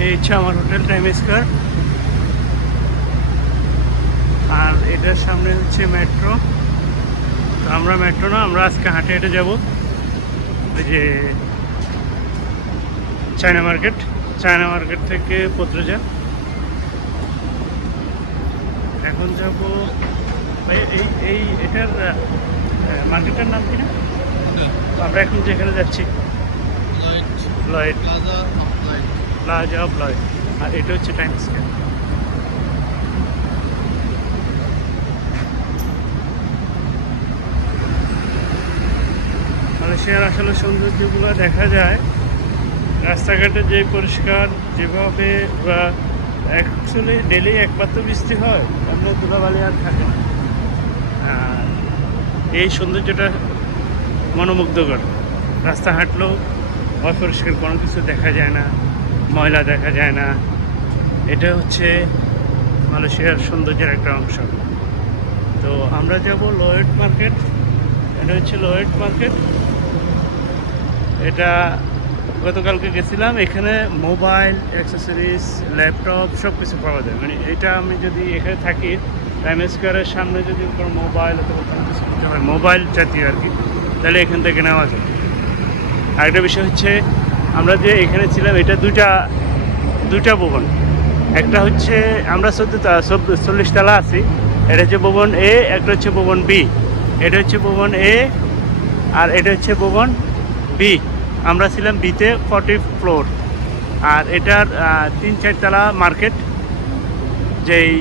এই হচ্ছে আমার হোটেল টাইম স্কোয়ার, আর এটার সামনে হচ্ছে মেট্রো। তো আমরা মেট্রো না, আমরা আজকে হাঁটে হেঁটে যাবো ওই যে চায়না মার্কেট। চায়না মার্কেট থেকে পত্রজা এখন যাব। এই এই এটার মার্কেটের নাম কি না? আমরা এখন যেখানে যাচ্ছি লয়েড প্লাজা অফ লয়েড, আর এটা হচ্ছে টাইম স্কয়ার। মালয়েশিয়ার আসলে সৌন্দর্যগুলো দেখা যায় রাস্তাঘাটে, যে পরিষ্কার যেভাবে, বা অ্যাকচুয়ালি ডেলি একবার তো বৃষ্টি হয়, এমনি ধুলাবালি আর থাকে না। আর এই সৌন্দর্যটা মনোমুগ্ধকর। রাস্তা হাঁটলেও অপরিষ্কার কোনো কিছু দেখা যায় না, ময়লা দেখা যায় না। এটা হচ্ছে মালয়েশিয়ার সৌন্দর্যের একটা অংশ। তো আমরা যাব লয়েড মার্কেট। এটা হচ্ছে লয়েড মার্কেট। এটা গতকালকে গেছিলাম। এখানে মোবাইল, অ্যাক্সেসরিজ, ল্যাপটপ সব কিছু পাওয়া যায়। মানে এটা আমি যদি এখানে থাকি, টাইম স্কোয়ারের সামনে যদি কোনো মোবাইল অথবা কোনো কিছু কিনতে হয়, মোবাইল জাতীয় আর কি, তাহলে এখান থেকে নেওয়া যায়। আরেকটা বিষয় হচ্ছে, আমরা যে এখানে ছিলাম, এটা দুইটা ভবন। একটা হচ্ছে আমরা 40 তলা আছি, এটা হচ্ছে ভবন এ, একটা হচ্ছে ভবন বি। এটা হচ্ছে ভবন এ আর এটা হচ্ছে ভবন বি। আমরা ছিলাম বিতে, 40 ফ্লোর। আর এটার 3-4 তলা মার্কেট, যেই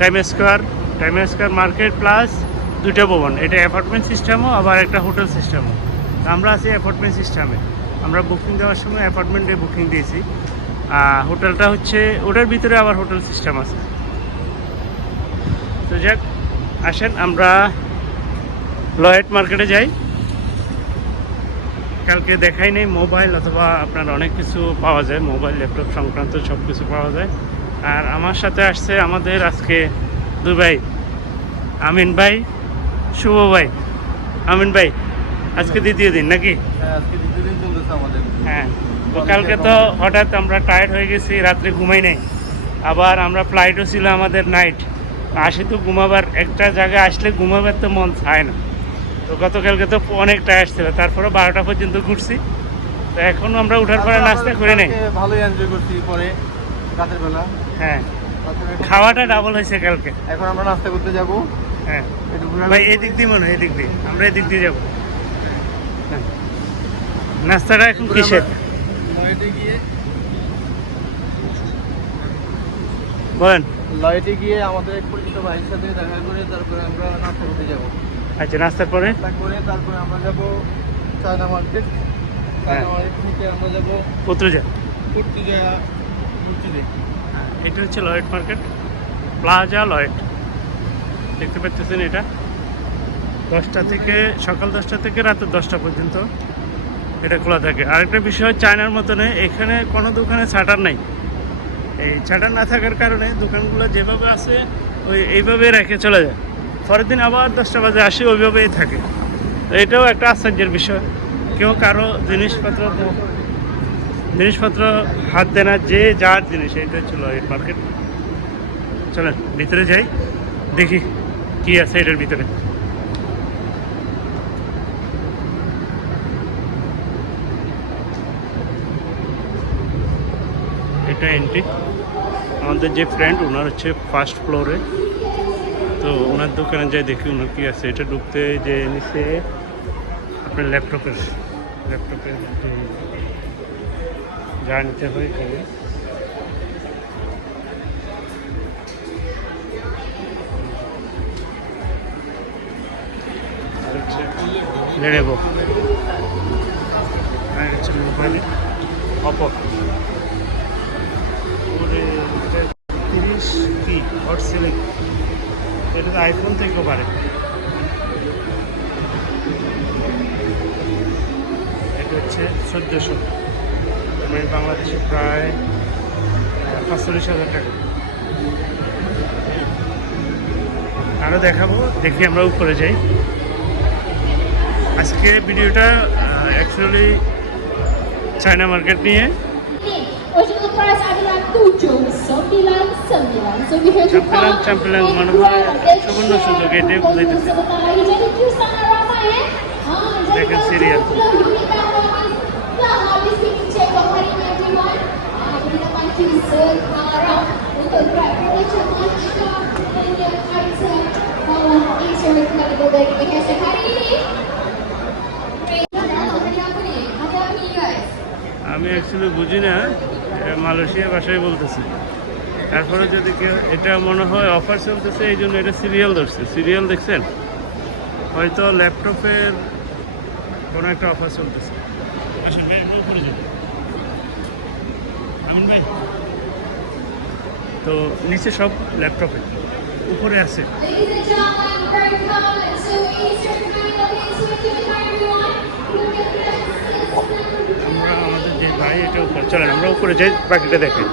টাইম স্কোয়ার মার্কেট প্লাস দুটো ভবন। এটা অ্যাপার্টমেন্ট সিস্টেমও, আবার একটা হোটেল সিস্টেমও। আমরা আছি অ্যাপার্টমেন্ট সিস্টেমে। আমরা বুকিং দেওয়ার সময় অ্যাপার্টমেন্টে বুকিং দিয়েছি। হোটেলটা হচ্ছে ওটার ভিতরে আবার হোটেল সিস্টেম আছে। তো যাক, আসেন আমরা লয়েড মার্কেটে যাই। কালকে দেখাই নেই, মোবাইল অথবা আপনার অনেক কিছু পাওয়া যায়, মোবাইল ল্যাপটপ সংক্রান্ত সব কিছু পাওয়া যায়। আর আমার সাথে আসছে আমাদের আজকে দুই ভাই, আমিন ভাই, শুভ ভাই। আমিন ভাই, আজকে দ্বিতীয় দিন নাকি? হ্যাঁ, তো কালকে তো হঠাৎ আমরা টায়ার্ড হয়ে গেছি, রাত্রে ঘুমাই নাই। আবার আমরা ফ্লাইটও ছিল আমাদের নাইট। আসি তো ঘুমাবার, একটা জায়গায় আসলে ঘুমাবার তো মন চায় না। তো গতকালকে তো অনেক টায়ার্ড ছিল, তারপরে 12টা পর্যন্ত ঘুরছি। তো এখনও আমরা উঠার পরে নাস্তা করে নেই। ভালোই এনজয় করছি পরে রাতের বেলা। হ্যাঁ, খাওয়াটা ডাবল হয়েছে কালকে। এখন আমরা নাস্তা করতে যাব। হ্যাঁ ভাই, এদিক দিয়ে মনে হয়, এদিক দিয়ে আমরা এদিক দিয়ে যাবো। হ্যাঁ, নাস্তাটা এখন কিসের? বলেন। লয়েটে গিয়ে আমাদের এক পরিচিত ভাইয়ের সাথে দেখা করে তারপরে আমরা নাস্তা করতে যাব। আচ্ছা, নাস্তার পরে তারপরে আমরা যাব চায়না মার্কেট। চায়না মার্কেট থেকে আমরা যাব পত্রজা। এটা হচ্ছে লয়েড মার্কেট, প্লাজা লয়েড। দেখতে পাচ্ছেন, এটা 10টা থেকে, সকাল 10টা থেকে রাত 10টা পর্যন্ত এটা খোলা থাকে। আরেকটা বিষয়, চায়নার মতনে এখানে কোনো দোকানে শাটার নাই। এই শাটার না থাকার কারণে দোকানগুলো যেভাবে আছে এইভাবে রেখে চলে যায়। পরের দিন আবার 10টা বাজে আসে, ওইভাবেই থাকে। তো এটাও একটা আশ্চর্যের বিষয়। কেউ কারো জিনিসপত্র হাত দেয় না, যে যার জিনিস। এটা হচ্ছে লয়েড মার্কেট। চলেন ভিতরে যাই, দেখি কি আছে এটার ভিতরে। এটা এন্ট্রি। আমাদের যে ফ্রেন্ড, ওনার হচ্ছে ফার্স্ট ফ্লোরে। তো ওনার দোকানে যাই, দেখি ওনার কি আছে। এটা ঢুকতে যে নিচে আপনার ল্যাপটপের যা নিতে হয় এখানে। আর হচ্ছে লেনেভো, আর হচ্ছে মোবাইল অপো। 30 কি হট সিলিং, এটা তো আইফোন থেকেও পারে। এটা হচ্ছে 1400, মানে বাংলাদেশে প্রায় 45,000 টাকা। আরও দেখাবো, দেখি আমরা উপরে যাই। আজকে ভিডিওটা অ্যাকচুয়ালি চায়না মার্কেট নিয়ে। Original price adalah 799. So we have to Campilang mana boleh sebenarnya sudah gede boleh itu. Sebentar lagi jadi queue sangat ramai ya. Second serial. Dah habis kita check out hari ini everyone. Kita dapat queue sekarang untuk grab voucher Monster dan yang item insert available dari vacation hari ini. আমি actually বুঝি না Malaysia ভাষায় বলতেছি তারপরে যদি কেউ এটা মনে হয় অফার চলতেছে এই জন্য এটা সিরিয়াল ধরছে সিরিয়াল দেখছেন হয়তো ল্যাপটপের কোনো একটা অফার চলতেছে আসেন ভাই, আমরা উপরে যাবো। আমিন ভাই তো নিচে সব ল্যাপটপে উপরে আছে Ladies and gentlemen, welcome to Eastern Triangle Institute, everyone. আমরা আমাদের যে ভাই এটা উপরে চলেন আমরা উপরে যাই বাকিটা দেখেন